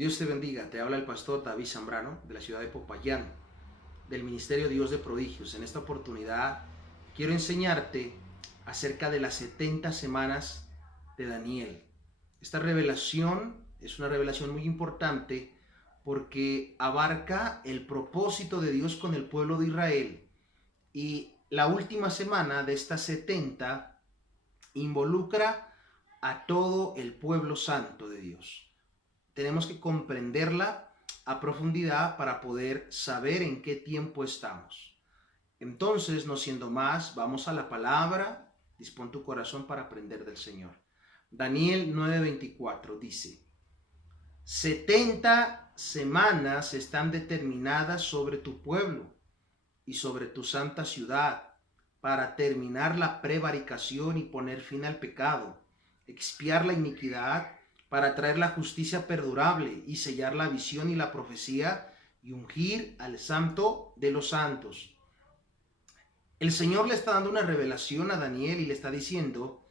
Dios te bendiga, te habla el pastor David Zambrano de la ciudad de Popayán, del Ministerio Dios de Prodigios. En esta oportunidad quiero enseñarte acerca de las 70 semanas de Daniel. Esta revelación es una revelación muy importante porque abarca el propósito de Dios con el pueblo de Israel, y la última semana de estas 70 involucra a todo el pueblo santo de Dios. Tenemos que comprenderla a profundidad para poder saber en qué tiempo estamos. Entonces, no siendo más, vamos a la palabra. Dispón tu corazón para aprender del Señor. Daniel 9:24 dice: 70 semanas están determinadas sobre tu pueblo y sobre tu santa ciudad, para terminar la prevaricación y poner fin al pecado, expiar la iniquidad, para traer la justicia perdurable y sellar la visión y la profecía y ungir al santo de los santos. El Señor le está dando una revelación a Daniel y le está diciendo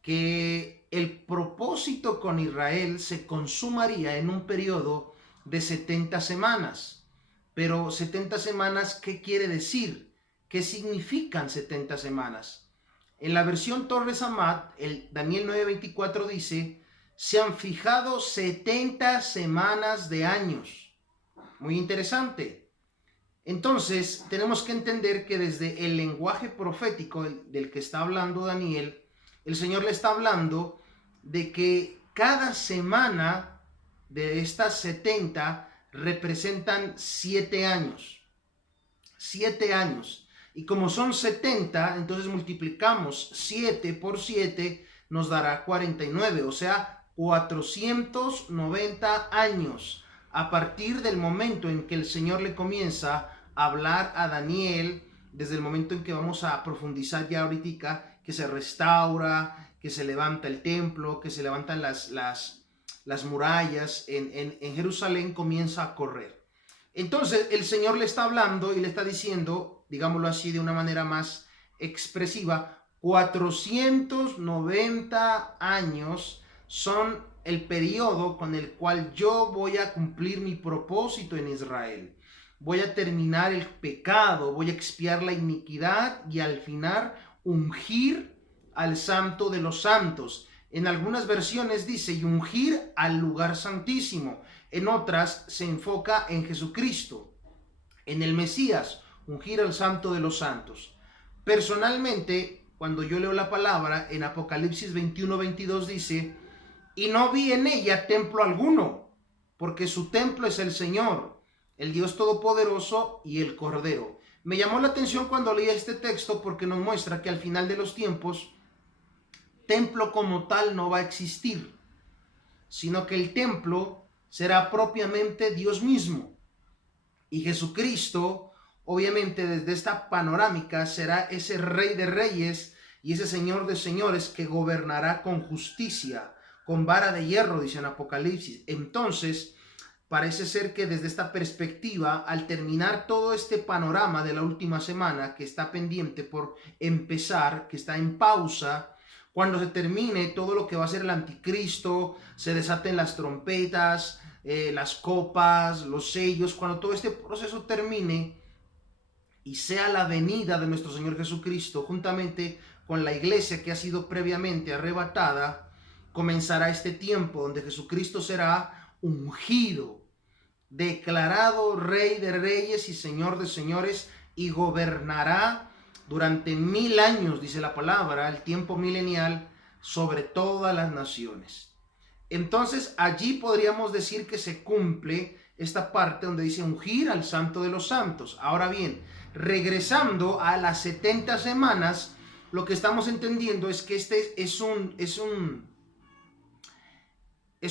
que el propósito con Israel se consumaría en un periodo de 70 semanas. Pero 70 semanas, ¿qué quiere decir? ¿Qué significan 70 semanas? En la versión Torres Amat, el Daniel 9:24 dice: se han fijado 70 semanas de años. Muy interesante. Entonces, tenemos que entender que desde el lenguaje profético del que está hablando Daniel, el Señor le está hablando de que cada semana de estas 70 representan 7 años. 7 años. Y como son 70, entonces multiplicamos 7 por 7, nos dará 49, o sea, 490 años, a partir del momento en que el Señor le comienza a hablar a Daniel, desde el momento en que vamos a profundizar ya ahorita, que se restaura, que se levanta el templo, que se levantan las murallas en Jerusalén, comienza a correr. Entonces el Señor le está hablando y le está diciendo, digámoslo así de una manera más expresiva, 490 años son el periodo con el cual yo voy a cumplir mi propósito en Israel. Voy a terminar el pecado, voy a expiar la iniquidad y al final ungir al santo de los santos. En algunas versiones dice y ungir al lugar santísimo. En otras se enfoca en Jesucristo, en el Mesías, ungir al santo de los santos. Personalmente, cuando yo leo la palabra en Apocalipsis 21:22 dice: y no vi en ella templo alguno, porque su templo es el Señor, el Dios Todopoderoso y el Cordero. Me llamó la atención cuando leí este texto porque nos muestra que al final de los tiempos, templo como tal no va a existir, sino que el templo será propiamente Dios mismo. Y Jesucristo, obviamente desde esta panorámica, será ese Rey de Reyes y ese Señor de Señores que gobernará con justicia, con vara de hierro, dice en Apocalipsis. Entonces, parece ser que desde esta perspectiva, al terminar todo este panorama de la última semana, que está pendiente por empezar, que está en pausa, cuando se termine todo lo que va a ser el anticristo, se desaten las trompetas, las copas, los sellos, cuando todo este proceso termine y sea la venida de nuestro Señor Jesucristo, juntamente con la iglesia que ha sido previamente arrebatada, comenzará este tiempo donde Jesucristo será ungido, declarado Rey de Reyes y Señor de Señores, y gobernará durante 1000 años, dice la palabra, el tiempo milenial, sobre todas las naciones. Entonces allí podríamos decir que se cumple esta parte donde dice ungir al santo de los santos. Ahora bien, regresando a las 70 semanas, lo que estamos entendiendo es que este es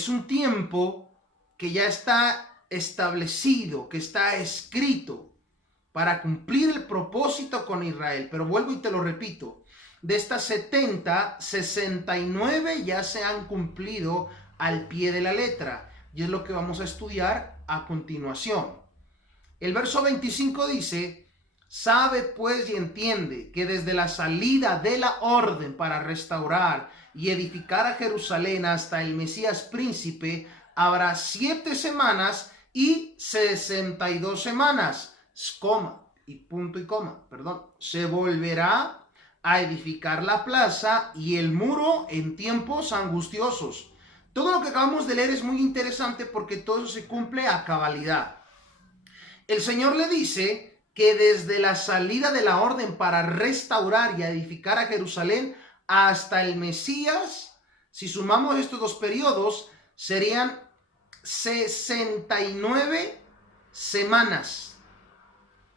un tiempo que ya está establecido, que está escrito para cumplir el propósito con Israel. Pero vuelvo y te lo repito, de estas 70, 69 ya se han cumplido al pie de la letra, y es lo que vamos a estudiar a continuación. El verso 25 dice: sabe pues y entiende que desde la salida de la orden para restaurar y edificar a Jerusalén hasta el Mesías príncipe, habrá 7 semanas y 62 semanas, coma, y punto y coma, perdón. Se volverá a edificar la plaza y el muro en tiempos angustiosos. Todo lo que acabamos de leer es muy interesante porque todo eso se cumple a cabalidad. El Señor le dice que desde la salida de la orden para restaurar y edificar a Jerusalén hasta el Mesías, si sumamos estos dos periodos, serían 69 semanas.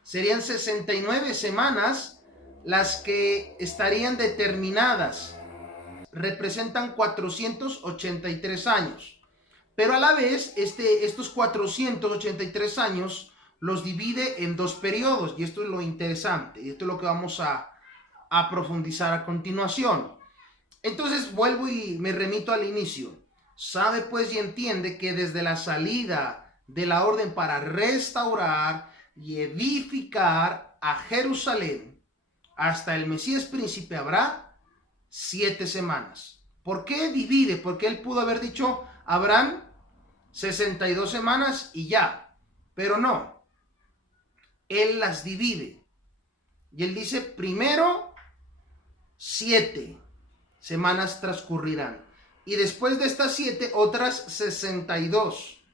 Serían 69 semanas las que estarían determinadas. Representan 483 años. Pero a la vez, estos 483 años los divide en dos periodos. Y esto es lo interesante. Y esto es lo que vamos a profundizar a continuación. Entonces vuelvo y me remito al inicio. Sabe pues y entiende que desde la salida de la orden para restaurar y edificar a Jerusalén hasta el Mesías príncipe habrá 7 semanas. ¿Por qué divide? Porque él pudo haber dicho habrán 62 semanas y ya, pero no. Él las divide y él dice primero 7 semanas transcurrirán y después de estas 7 otras 62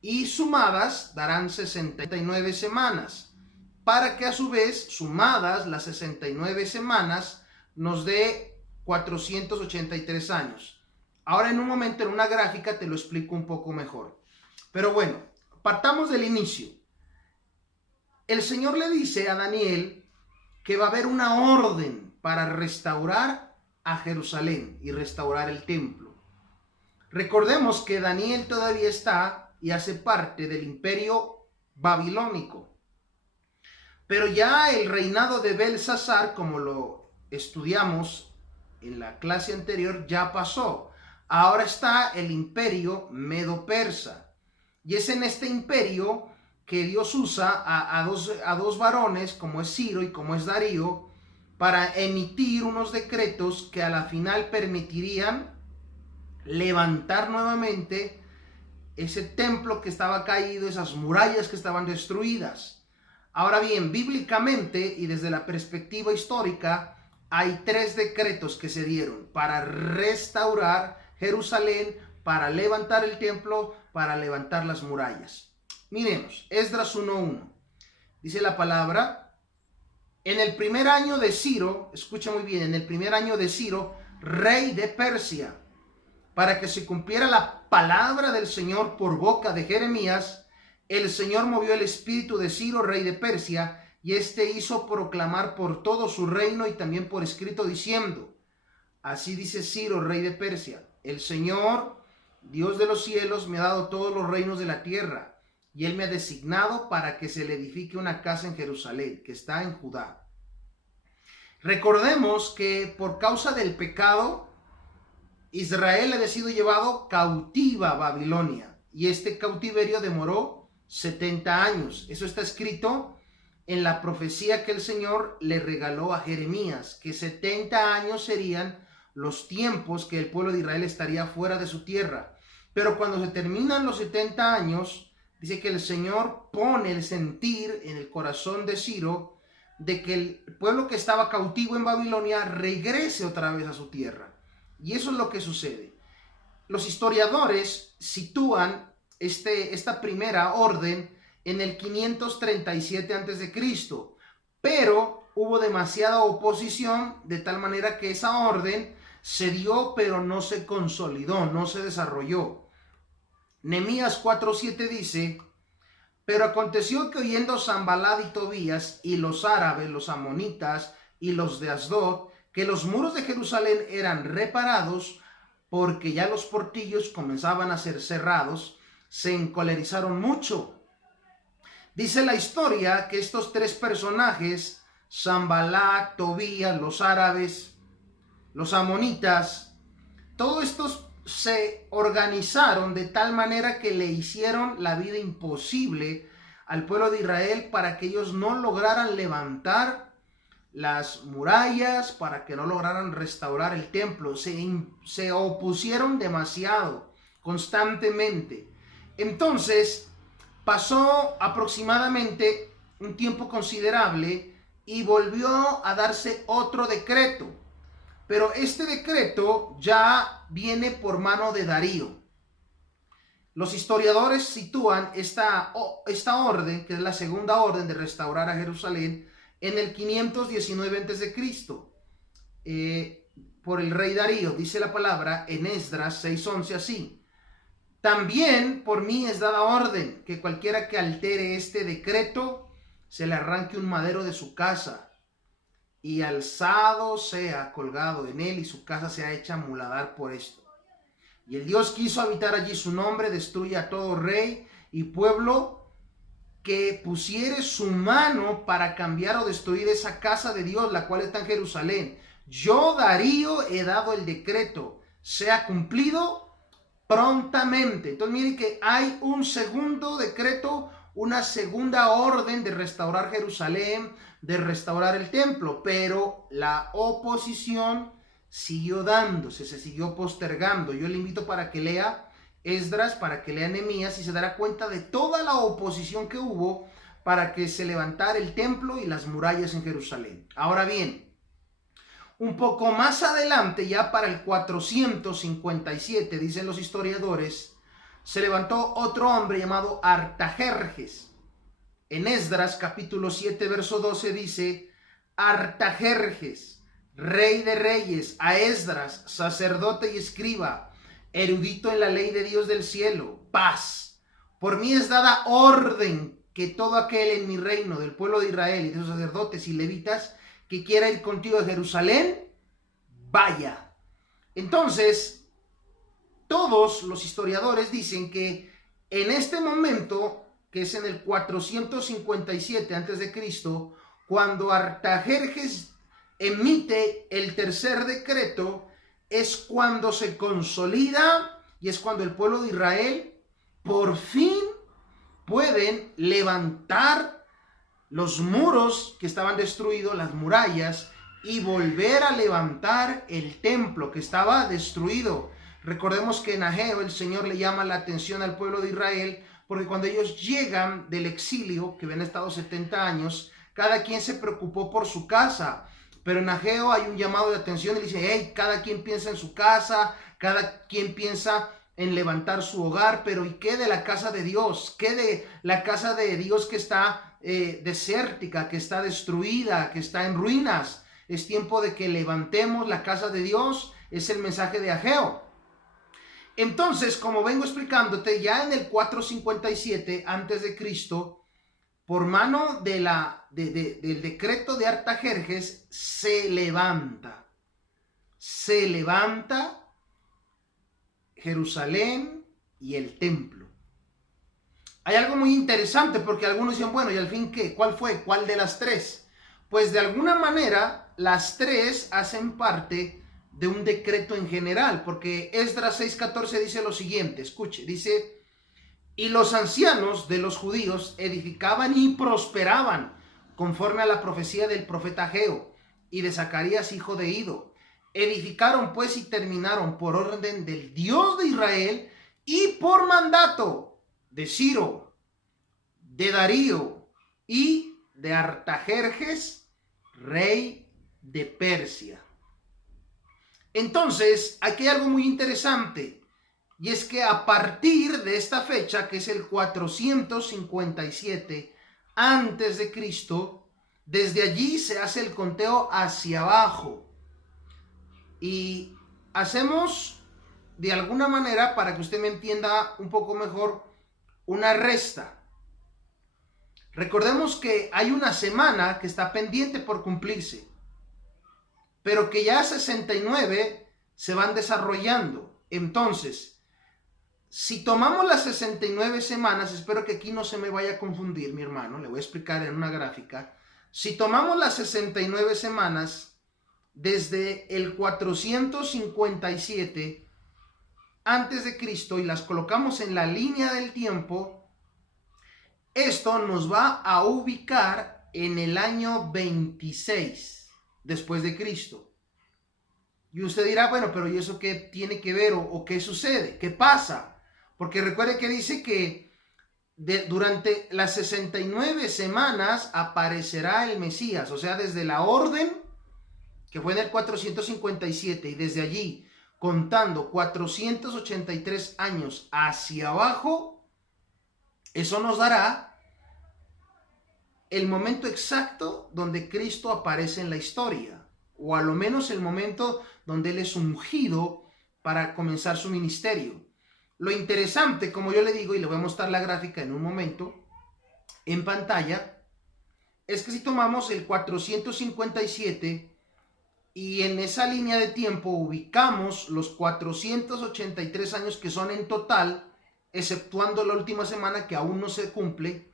y sumadas darán 69 semanas, para que a su vez sumadas las 69 semanas nos dé 483 años. Ahora en un momento en una gráfica te lo explico un poco mejor, pero bueno, partamos del inicio. El Señor le dice a Daniel que va a haber una orden para restaurar a Jerusalén y restaurar el templo. Recordemos que Daniel todavía está y hace parte del imperio babilónico. Pero ya el reinado de Belsasar, como lo estudiamos en la clase anterior, ya pasó. Ahora está el imperio medo-persa. Y es en este imperio que Dios usa a dos varones, como es Ciro y como es Darío, para emitir unos decretos que a la final permitirían levantar nuevamente ese templo que estaba caído, esas murallas que estaban destruidas. Ahora bien, bíblicamente y desde la perspectiva histórica, hay 3 decretos que se dieron para restaurar Jerusalén, para levantar el templo, para levantar las murallas. Miremos, Esdras 1:1. Dice la palabra: en el primer año de Ciro, escucha muy bien, en el primer año de Ciro, rey de Persia, para que se cumpliera la palabra del Señor por boca de Jeremías, el Señor movió el espíritu de Ciro, rey de Persia, y éste hizo proclamar por todo su reino y también por escrito diciendo: así dice Ciro, rey de Persia, el Señor, Dios de los cielos, me ha dado todos los reinos de la tierra, y él me ha designado para que se le edifique una casa en Jerusalén, que está en Judá. Recordemos que por causa del pecado, Israel había sido llevado cautiva a Babilonia, y este cautiverio demoró 70 años. Eso está escrito en la profecía que el Señor le regaló a Jeremías, que 70 años serían los tiempos que el pueblo de Israel estaría fuera de su tierra. Pero cuando se terminan los 70 años, dice que el Señor pone el sentir en el corazón de Ciro de que el pueblo que estaba cautivo en Babilonia regrese otra vez a su tierra. Y eso es lo que sucede. Los historiadores sitúan esta primera orden en el 537 a.C., pero hubo demasiada oposición de tal manera que esa orden se dio pero no se consolidó, no se desarrolló. Nehemías 4:7 dice: pero aconteció que oyendo Sanballat y Tobías y los árabes, los amonitas y los de Asdod, que los muros de Jerusalén eran reparados, porque ya los portillos comenzaban a ser cerrados, se encolerizaron mucho. Dice la historia que estos 3 personajes, Sanballat, Tobías, los árabes, los amonitas, todos estos se organizaron de tal manera que le hicieron la vida imposible al pueblo de Israel para que ellos no lograran levantar las murallas, para que no lograran restaurar el templo. Se opusieron demasiado constantemente. Entonces, pasó aproximadamente un tiempo considerable y volvió a darse otro decreto. Pero este decreto ya viene por mano de Darío. Los historiadores sitúan esta orden, que es la segunda orden de restaurar a Jerusalén, en el 519 a.C. Por el rey Darío. Dice la palabra en Esdras 6:11 así: también por mí es dada orden que cualquiera que altere este decreto se le arranque un madero de su casa y alzado sea colgado en él y su casa sea hecha muladar por esto. Y el Dios quiso habitar allí su nombre, destruye a todo rey y pueblo que pusiere su mano para cambiar o destruir esa casa de Dios, la cual está en Jerusalén. Yo, Darío, he dado el decreto, sea cumplido prontamente. Entonces miren que hay un segundo decreto, una segunda orden de restaurar Jerusalén, de restaurar el templo, pero la oposición siguió dándose, se siguió postergando. Yo le invito para que lea Esdras, para que lea Nehemías y se dará cuenta de toda la oposición que hubo para que se levantara el templo y las murallas en Jerusalén. Ahora bien, un poco más adelante, ya para el 457, dicen los historiadores, se levantó otro hombre llamado Artajerjes. En Esdras capítulo 7 verso 12 dice: Artajerjes, rey de reyes, a Esdras, sacerdote y escriba, erudito en la ley de Dios del cielo, paz. Por mí es dada orden que todo aquel en mi reino, del pueblo de Israel y de sus sacerdotes y levitas, que quiera ir contigo a Jerusalén, vaya. Entonces, todos los historiadores dicen que en este momento, que es en el 457 a.C., cuando Artajerjes emite el tercer decreto, es cuando se consolida y es cuando el pueblo de Israel por fin pueden levantar los muros que estaban destruidos, las murallas, y volver a levantar el templo que estaba destruido. Recordemos que en Ageo el Señor le llama la atención al pueblo de Israel, porque cuando ellos llegan del exilio, que habían estado 70 años, cada quien se preocupó por su casa. Pero en Ageo hay un llamado de atención y dice: hey, cada quien piensa en su casa, cada quien piensa en levantar su hogar, pero ¿y qué de la casa de Dios? ¿Qué de la casa de Dios que está desértica, que está destruida, que está en ruinas? Es tiempo de que levantemos la casa de Dios, es el mensaje de Ageo. Entonces, como vengo explicándote, ya en el 457 a.C., por mano del decreto de Artajerjes, se levanta Jerusalén y el templo. Hay algo muy interesante, porque algunos dicen: bueno, ¿y al fin qué? ¿Cuál fue? ¿Cuál de las tres? Pues de alguna manera las tres hacen parte de un decreto en general, porque Esdras 6:14 dice lo siguiente, escuche, dice: y los ancianos de los judíos edificaban y prosperaban conforme a la profecía del profeta Ageo y de Zacarías hijo de Ido. Edificaron pues y terminaron por orden del Dios de Israel y por mandato de Ciro, de Darío y de Artajerjes, rey de Persia. Entonces, aquí hay algo muy interesante. Y es que a partir de esta fecha, que es el 457 a.C., desde allí se hace el conteo hacia abajo. Y hacemos de alguna manera, para que usted me entienda un poco mejor, una resta. Recordemos que hay una semana que está pendiente por cumplirse, pero que ya 69 se van desarrollando. Entonces, si tomamos las 69 semanas, espero que aquí no se me vaya a confundir, mi hermano, le voy a explicar en una gráfica. Si tomamos las 69 semanas desde el 457 antes de Cristo y las colocamos en la línea del tiempo, esto nos va a ubicar en el año 26 después de Cristo. Y usted dirá: bueno, pero ¿y eso qué tiene que ver o qué sucede? ¿Qué pasa? Porque recuerde que dice que durante las 69 semanas aparecerá el Mesías, o sea, desde la orden que fue en el 457 y desde allí contando 483 años hacia abajo, eso nos dará el momento exacto donde Cristo aparece en la historia, o a lo menos el momento donde Él es ungido para comenzar su ministerio. Lo interesante, como yo le digo, y le voy a mostrar la gráfica en un momento en pantalla, es que si tomamos el 457 y en esa línea de tiempo ubicamos los 483 años que son en total, exceptuando la última semana que aún no se cumple,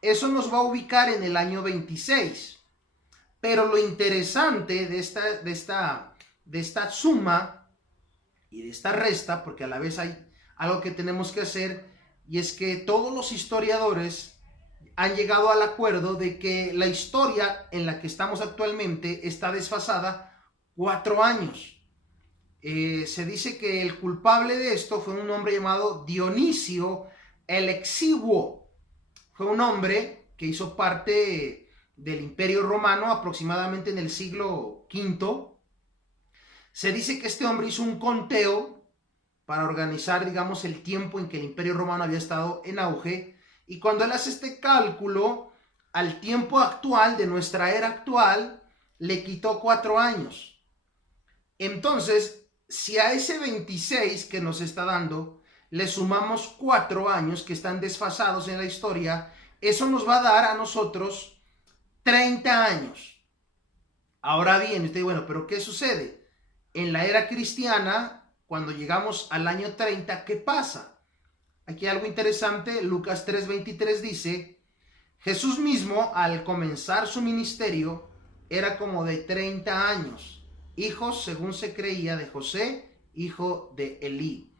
eso nos va a ubicar en el año 26. Pero lo interesante de esta suma y de esta resta, porque a la vez hay algo que tenemos que hacer, y es que todos los historiadores han llegado al acuerdo de que la historia en la que estamos actualmente está desfasada 4 años. Se dice que el culpable de esto fue un hombre llamado Dionisio el Exiguo. Fue un hombre que hizo parte del Imperio Romano aproximadamente en el siglo V. Se dice que este hombre hizo un conteo para organizar, digamos, el tiempo en que el Imperio Romano había estado en auge, y cuando él hace este cálculo al tiempo actual de nuestra era actual, le quitó 4 años. Entonces, si a ese 26 que nos está dando le sumamos 4 años que están desfasados en la historia, eso nos va a dar a nosotros 30 años. Ahora bien, usted, bueno, pero ¿qué sucede? En la era cristiana, cuando llegamos al año 30, ¿qué pasa? Aquí hay algo interesante. Lucas 3:23 dice, Jesús mismo al comenzar su ministerio era como de 30 años, hijos, según se creía, de José, hijo de Elí.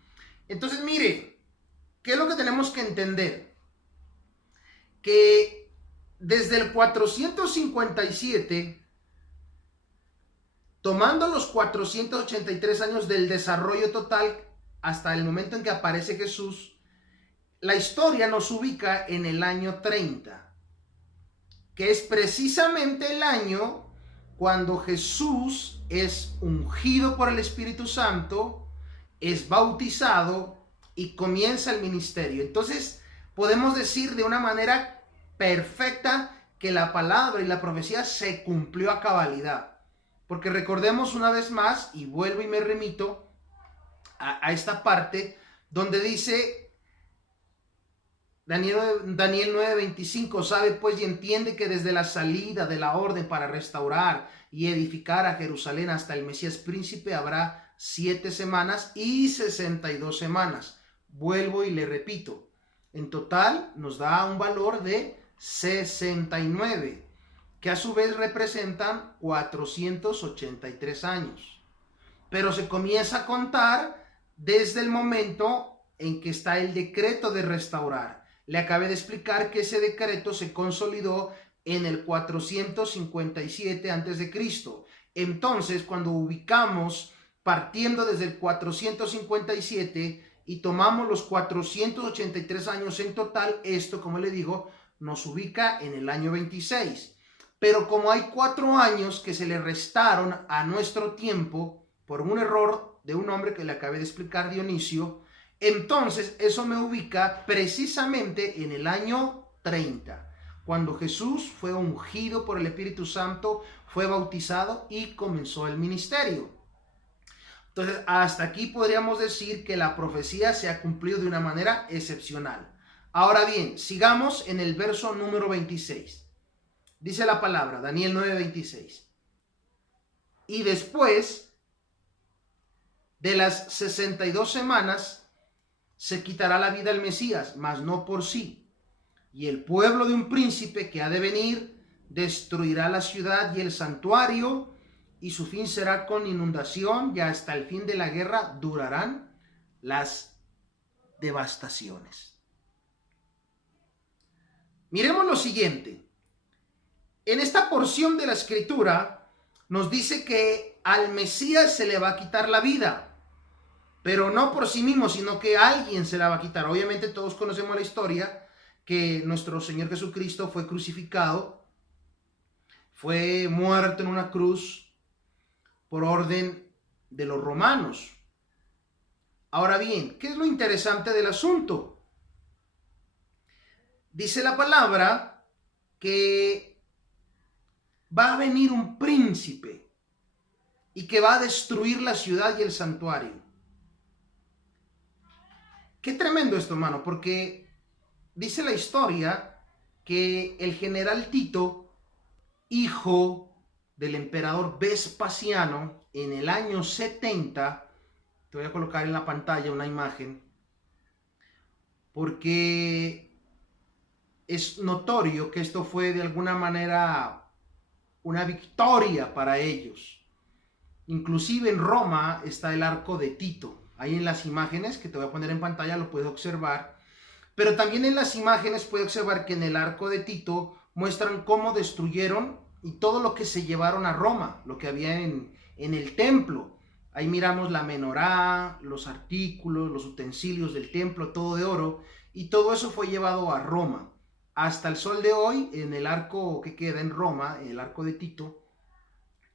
Entonces, mire, ¿qué es lo que tenemos que entender? Que desde el 457, tomando los 483 años del desarrollo total hasta el momento en que aparece Jesús, la historia nos ubica en el año 30, que es precisamente el año cuando Jesús es ungido por el Espíritu Santo, es bautizado y comienza el ministerio. Entonces, podemos decir de una manera perfecta que la palabra y la profecía se cumplió a cabalidad. Porque recordemos una vez más, y vuelvo y me remito a esta parte, donde dice Daniel 9:25, sabe pues y entiende que desde la salida de la orden para restaurar y edificar a Jerusalén hasta el Mesías príncipe habrá 7 semanas y 62 semanas. Vuelvo y le repito, en total nos da un valor de 69, que a su vez representan 483 años. Pero se comienza a contar desde el momento en que está el decreto de restaurar. Le acabé de explicar que ese decreto se consolidó en el 457 a.C. Entonces, cuando ubicamos partiendo desde el 457 y tomamos los 483 años en total, esto, como le digo, nos ubica en el año 26. Pero como hay 4 años que se le restaron a nuestro tiempo por un error de un hombre que le acabé de explicar, Dionisio, entonces eso me ubica precisamente en el año 30, cuando Jesús fue ungido por el Espíritu Santo, fue bautizado y comenzó el ministerio. Entonces, hasta aquí podríamos decir que la profecía se ha cumplido de una manera excepcional. Ahora bien, sigamos en el verso número 26. Dice la palabra, Daniel 9:26. Y después de las 62 semanas se quitará la vida al Mesías, mas no por sí. Y el pueblo de un príncipe que ha de venir destruirá la ciudad y el santuario, y su fin será con inundación, y hasta el fin de la guerra durarán las devastaciones. Miremos lo siguiente. En esta porción de la Escritura nos dice que al Mesías se le va a quitar la vida. pero no por sí mismo, sino que alguien se la va a quitar. Obviamente todos conocemos la historia que nuestro Señor Jesucristo fue crucificado, fue muerto en una cruz por orden de los romanos. Ahora bien, ¿qué es lo interesante del asunto? Dice la palabra que va a venir un príncipe y que va a destruir la ciudad y el santuario. Qué tremendo esto, hermano, porque dice la historia que el general Tito, hijo del emperador Vespasiano, en el año 70, te voy a colocar en la pantalla una imagen, porque es notorio que esto fue de alguna manera una victoria para ellos. Inclusive en Roma está el arco de Tito. Ahí en las imágenes que te voy a poner en pantalla lo puedes observar. Pero también en las imágenes puedes observar que en el arco de Tito muestran cómo destruyeron y todo lo que se llevaron a Roma, lo que había en el templo. Ahí miramos la menorá, los artículos, los utensilios del templo, todo de oro. Y todo eso fue llevado a Roma. Hasta el sol de hoy, en el arco que queda en Roma, en el arco de Tito,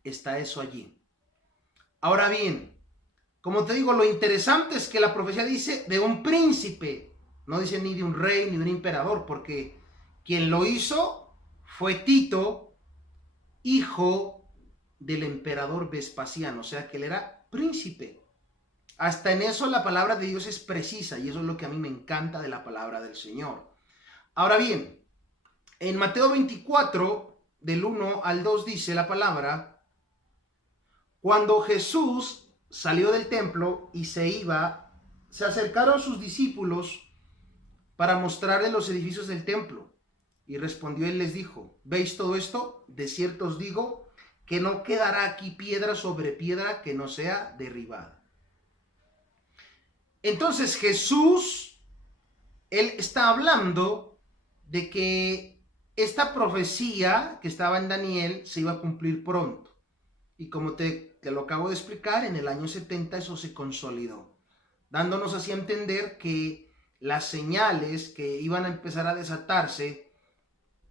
está eso allí. Ahora bien, como te digo, lo interesante es que la profecía dice de un príncipe, no dice ni de un rey ni de un emperador, porque quien lo hizo fue Tito, hijo del emperador Vespasiano, o sea que él era príncipe. Hasta en eso la palabra de Dios es precisa y eso es lo que a mí me encanta de la palabra del Señor. Ahora bien, en Mateo 24, del 1 al 2 dice la palabra: cuando Jesús salió del templo y se iba, se acercaron sus discípulos para mostrarle los edificios del templo. Y respondió él, les dijo: ¿veis todo esto? De cierto os digo que no quedará aquí piedra sobre piedra que no sea derribada. Entonces Jesús, él está hablando de que esta profecía que estaba en Daniel se iba a cumplir pronto. Y como te lo acabo de explicar, en el año 70 eso se consolidó, dándonos así a entender que las señales que iban a empezar a desatarse,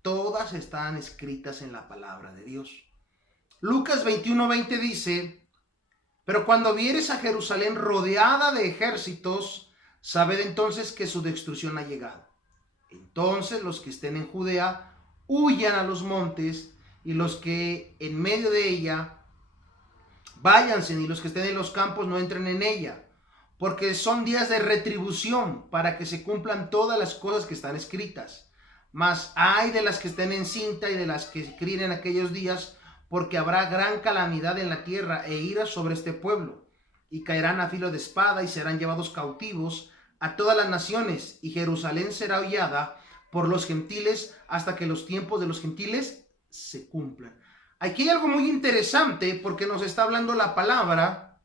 todas estaban escritas en la palabra de Dios. Lucas 21:20 dice: pero cuando vieres a Jerusalén rodeada de ejércitos, sabed entonces que su destrucción ha llegado. Entonces los que estén en Judea huyan a los montes, y los que en medio de ella váyanse, y los que estén en los campos no entren en ella, porque son días de retribución para que se cumplan todas las cosas que están escritas. Mas ay de las que estén encinta y de las que críen en aquellos días, porque habrá gran calamidad en la tierra e ira sobre este pueblo, y caerán a filo de espada y serán llevados cautivos a todas las naciones, y Jerusalén será hollada por los gentiles hasta que los tiempos de los gentiles se cumplan. Aquí hay algo muy interesante porque nos está hablando la palabra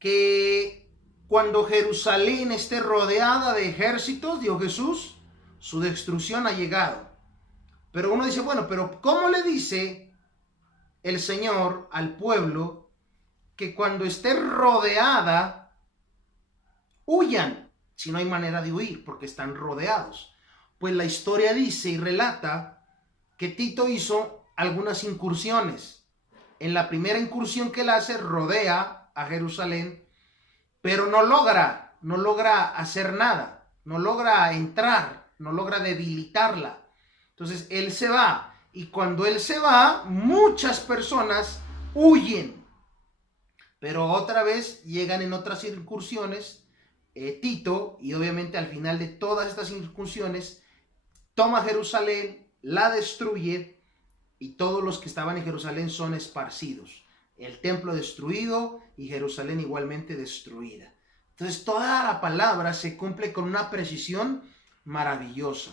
que cuando Jerusalén esté rodeada de ejércitos, dijo Jesús, su destrucción ha llegado. Pero uno dice, bueno, pero ¿cómo le dice el Señor al pueblo que cuando esté rodeada huyan, si no hay manera de huir porque están rodeados? Pues la historia dice y relata que Tito hizo algunas incursiones. En la primera incursión que él hace, rodea a Jerusalén, pero no logra hacer nada, no logra entrar, no logra debilitarla. Entonces él se va, y cuando él se va, muchas personas huyen, pero otra vez llegan en otras incursiones Tito, y obviamente al final de todas estas incursiones toma Jerusalén, la destruye, y todos los que estaban en Jerusalén son esparcidos. El templo destruido y Jerusalén igualmente destruida. Entonces toda la palabra se cumple con una precisión maravillosa.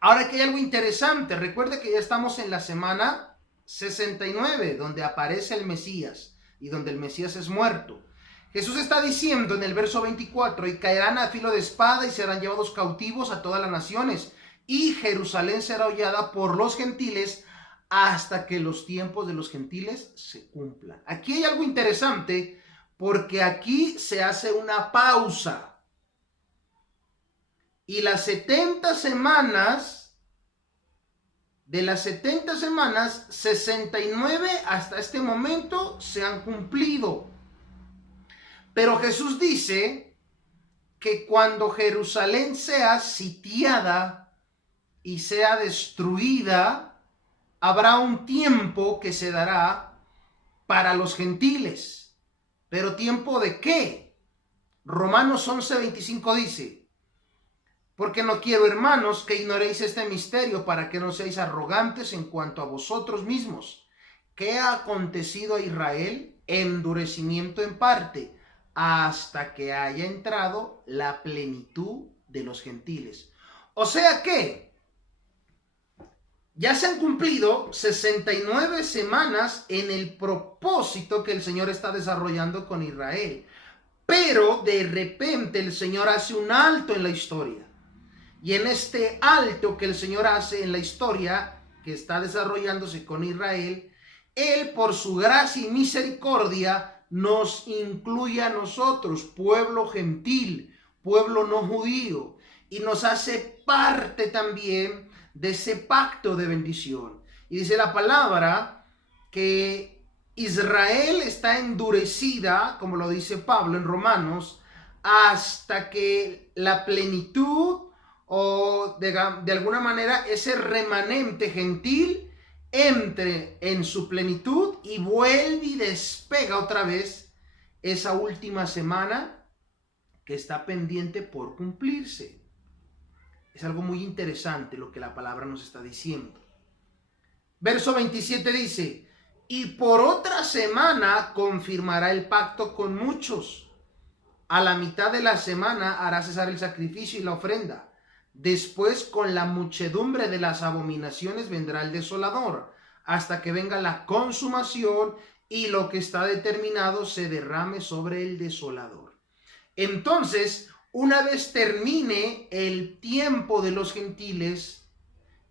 Ahora que hay algo interesante, recuerde que ya estamos en la semana 69, donde aparece el Mesías y donde el Mesías es muerto. Jesús está diciendo en el verso 24, y caerán a filo de espada y serán llevados cautivos a todas las naciones, y Jerusalén será hollada por los gentiles hasta que los tiempos de los gentiles se cumplan. Aquí hay algo interesante, porque aquí se hace una pausa. Y las 70 semanas, de las 70 semanas, 69 hasta este momento se han cumplido. Pero Jesús dice que cuando Jerusalén sea sitiada y sea destruida, habrá un tiempo que se dará para los gentiles. ¿Pero tiempo de qué? Romanos 11:25 dice: porque no quiero, hermanos, que ignoréis este misterio, para que no seáis arrogantes en cuanto a vosotros mismos. ¿Qué ha acontecido a Israel? Endurecimiento en parte, hasta que haya entrado la plenitud de los gentiles. O sea que ya se han cumplido 69 semanas en el propósito que el Señor está desarrollando con Israel. Pero de repente el Señor hace un alto en la historia. Y en este alto que el Señor hace en la historia que está desarrollándose con Israel, Él por su gracia y misericordia nos incluye a nosotros, pueblo gentil, pueblo no judío, y nos hace parte también de ese pacto de bendición. Y dice la palabra que Israel está endurecida, como lo dice Pablo en Romanos, hasta que la plenitud, o de alguna manera ese remanente gentil, entre en su plenitud y vuelve y despega otra vez esa última semana que está pendiente por cumplirse. Es algo muy interesante lo que la palabra nos está diciendo. Verso 27 dice: y por otra semana confirmará el pacto con muchos. A la mitad de la semana hará cesar el sacrificio y la ofrenda. Después, con la muchedumbre de las abominaciones vendrá el desolador, hasta que venga la consumación y lo que está determinado se derrame sobre el desolador. Entonces, una vez termine el tiempo de los gentiles,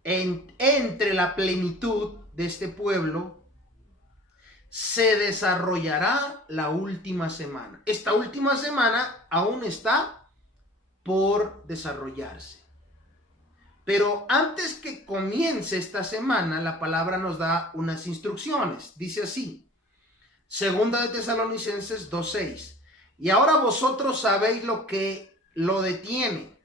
entre la plenitud de este pueblo, se desarrollará la última semana. Esta última semana aún está por desarrollarse. Pero antes que comience esta semana, la palabra nos da unas instrucciones. Dice así, Segunda de Tesalonicenses 2:6. Y ahora vosotros sabéis lo que lo detiene,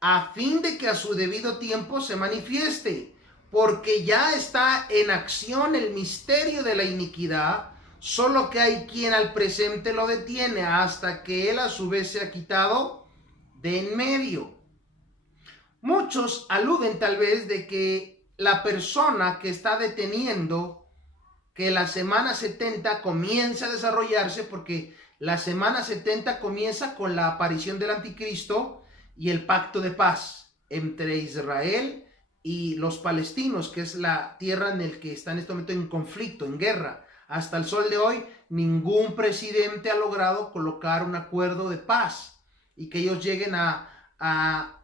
a fin de que a su debido tiempo se manifieste, porque ya está en acción el misterio de la iniquidad, solo que hay quien al presente lo detiene, hasta que él a su vez se ha quitado de en medio. Muchos aluden tal vez de que la persona que está deteniendo que la semana 70 comience a desarrollarse, porque la semana 70 comienza con la aparición del anticristo y el pacto de paz entre Israel y los palestinos, que es la tierra en la que está en este momento en conflicto, en guerra. Hasta el sol de hoy, ningún presidente ha logrado colocar un acuerdo de paz y que ellos lleguen a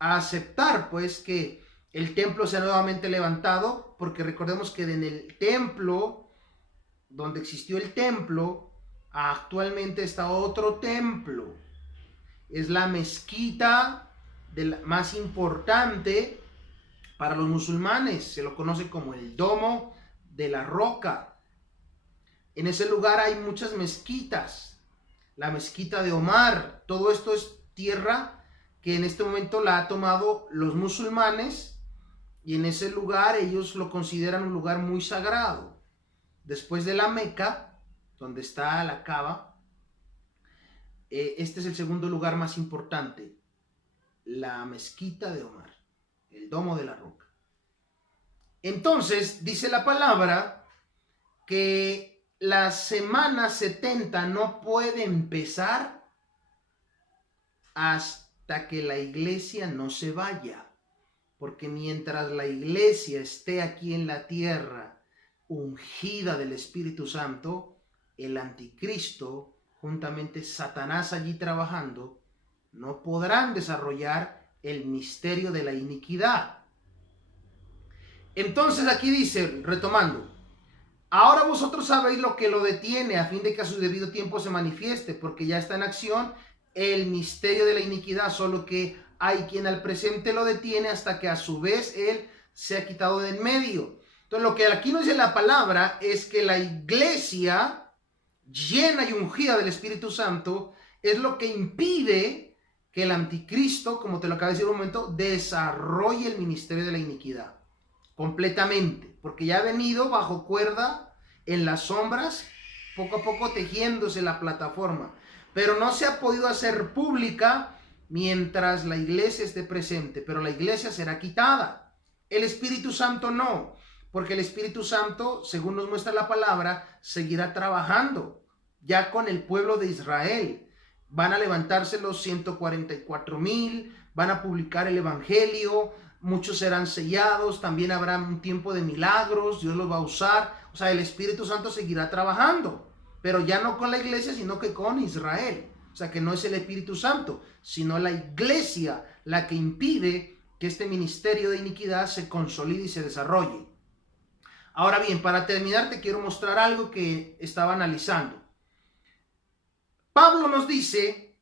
aceptar pues que el templo sea nuevamente levantado, porque recordemos que en el templo, donde existió el templo, actualmente está otro templo. Es la mezquita más importante para los musulmanes, se lo conoce como el Domo de la Roca. En ese lugar hay muchas mezquitas, la mezquita de Omar. Todo esto es tierra que en este momento la ha tomado los musulmanes, y en ese lugar ellos lo consideran un lugar muy sagrado. Después de la Meca, donde está la Kaaba, este es el segundo lugar más importante, la mezquita de Omar, el Domo de la Roca. Entonces dice la palabra que la semana 70 no puede empezar hasta que la iglesia no se vaya, porque mientras la iglesia esté aquí en la tierra ungida del Espíritu Santo, el anticristo, juntamente Satanás allí trabajando, no podrán desarrollar el misterio de la iniquidad. Entonces aquí dice, retomando, Ahora vosotros sabéis lo que lo detiene, a fin de que a su debido tiempo se manifieste, porque ya está en acción el misterio de la iniquidad, solo que hay quien al presente lo detiene hasta que a su vez él se ha quitado de en medio. Entonces lo que aquí nos dice la palabra es que la iglesia llena y ungida del Espíritu Santo es lo que impide que el anticristo, como te lo acabo de decir un momento, desarrolle el ministerio de la iniquidad completamente, porque ya ha venido bajo cuerda en las sombras, poco a poco tejiéndose la plataforma, pero no se ha podido hacer pública mientras la iglesia esté presente, pero la iglesia será quitada. El Espíritu Santo no, porque el Espíritu Santo, según nos muestra la palabra, seguirá trabajando ya con el pueblo de Israel. Van a levantarse los 144,000, van a publicar el evangelio, muchos serán sellados, también habrá un tiempo de milagros, Dios los va a usar. O sea, el Espíritu Santo seguirá trabajando, pero ya no con la iglesia, sino que con Israel. O sea, que no es el Espíritu Santo, sino la iglesia la que impide que este ministerio de iniquidad se consolide y se desarrolle. Ahora bien, para terminar te quiero mostrar algo que estaba analizando. Pablo nos dice,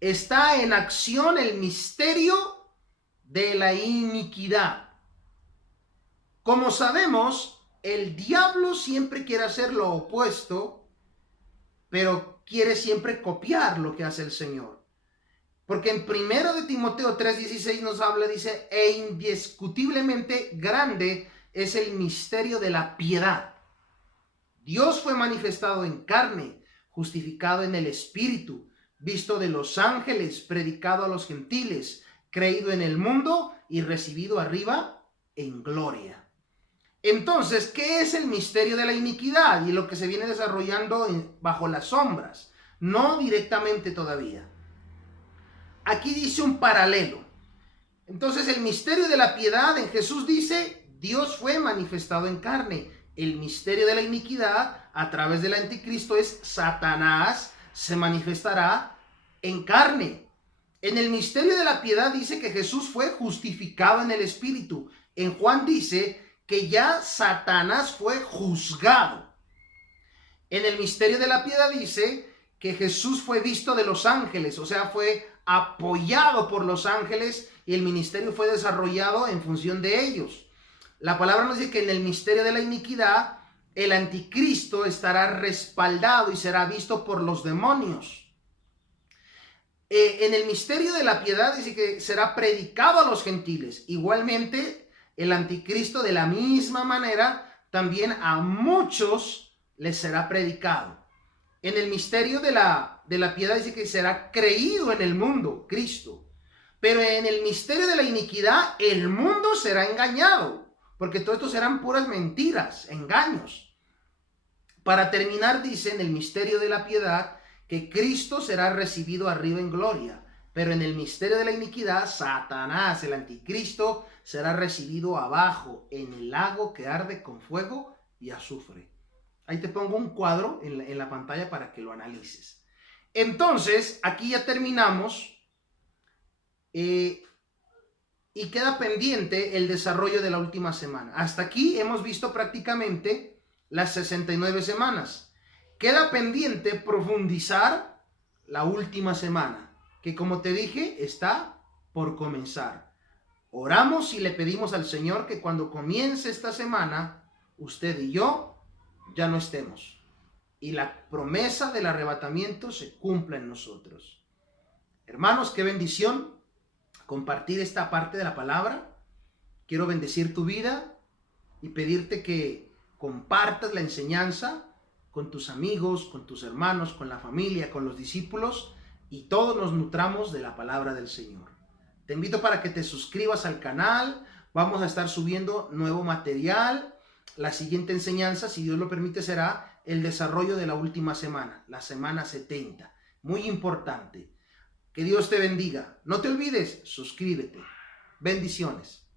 está en acción el misterio de la iniquidad. Como sabemos, el diablo siempre quiere hacer lo opuesto, pero quiere siempre copiar lo que hace el Señor. Porque en 1 de Timoteo 3:16 nos habla, dice, e indiscutiblemente grande es el misterio de la piedad. Dios fue manifestado en carne, justificado en el Espíritu, visto de los ángeles, predicado a los gentiles, creído en el mundo y recibido arriba en gloria. Entonces, ¿qué es el misterio de la iniquidad y lo que se viene desarrollando bajo las sombras? No directamente todavía. Aquí dice un paralelo. Entonces, el misterio de la piedad en Jesús dice, Dios fue manifestado en carne. El misterio de la iniquidad a través del anticristo es Satanás se manifestará en carne. En el misterio de la piedad dice que Jesús fue justificado en el Espíritu. En Juan dice que ya Satanás fue juzgado. En el misterio de la piedad dice que Jesús fue visto de los ángeles, o sea, fue apoyado por los ángeles y el ministerio fue desarrollado en función de ellos. La palabra nos dice que en el misterio de la iniquidad el anticristo estará respaldado y será visto por los demonios. En el misterio de la piedad dice que será predicado a los gentiles. Igualmente, el anticristo de la misma manera también a muchos les será predicado. En el misterio de la piedad dice que será creído en el mundo, Cristo. Pero en el misterio de la iniquidad, el mundo será engañado, porque todo esto serán puras mentiras, engaños. Para terminar, dice en el misterio de la piedad que Cristo será recibido arriba en gloria, pero en el misterio de la iniquidad, Satanás, el anticristo, será recibido abajo, en el lago que arde con fuego y azufre. Ahí te pongo un cuadro en la pantalla para que lo analices. Entonces, aquí ya terminamos y queda pendiente el desarrollo de la última semana. Hasta aquí hemos visto prácticamente las 69 semanas. Queda pendiente profundizar la última semana, que como te dije, está por comenzar. Oramos y le pedimos al Señor que cuando comience esta semana, usted y yo ya no estemos. Y la promesa del arrebatamiento se cumpla en nosotros. Hermanos, qué bendición compartir esta parte de la palabra. Quiero bendecir tu vida y pedirte que compartas la enseñanza con tus amigos, con tus hermanos, con la familia, con los discípulos y todos nos nutramos de la palabra del Señor. Te invito para que te suscribas al canal. Vamos a estar subiendo nuevo material. La siguiente enseñanza, si Dios lo permite, será el desarrollo de la última semana, la semana 70. Muy importante. Que Dios te bendiga. No te olvides, suscríbete. Bendiciones.